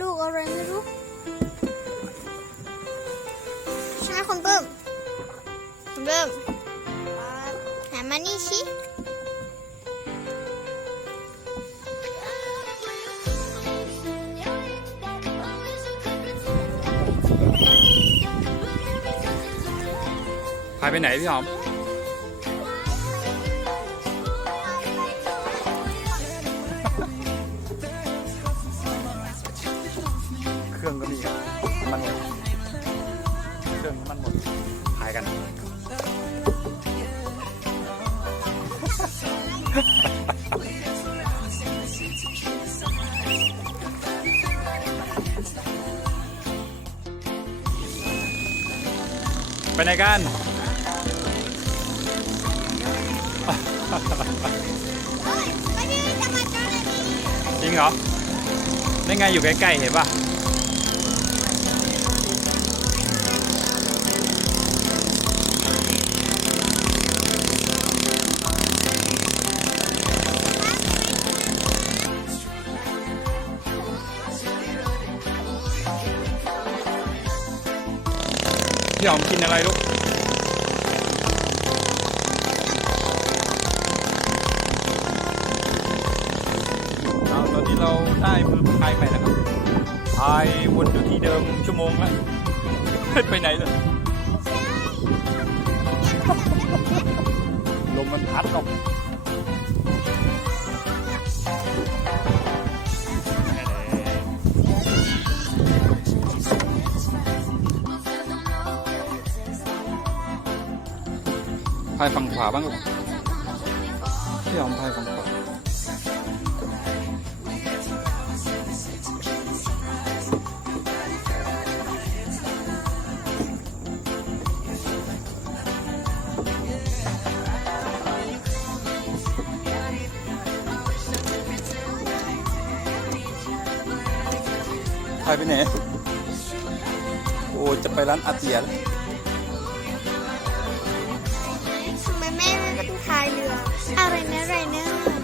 ลูกอะไรไม่รู้ใช่ไหมคุณเบิ้มคุณเบิ้มหามานี่สิพาไปไหนพี่หอมเครื่องก็มีมันหมดเครื่องมันหมดขายกันไปไหนกันจริงเหรอได้ไงอยู่ใกล้ๆเห็นป่ะพี่หอมกินอะไรลูกตอนนี้เราได้มือพายไปแล้วครับพายวนอยู่ที่เดิมชั่วโมงแล้วไปไหนเลยลมมันพัดออกพายฝั่งขวาบ้างลูกพี่หอมพายฝั่งขวาพายไปไหนโอ้จะไปร้านอาเตียนทำไมแม่ไม่เป็นพายเรืออะไรนะ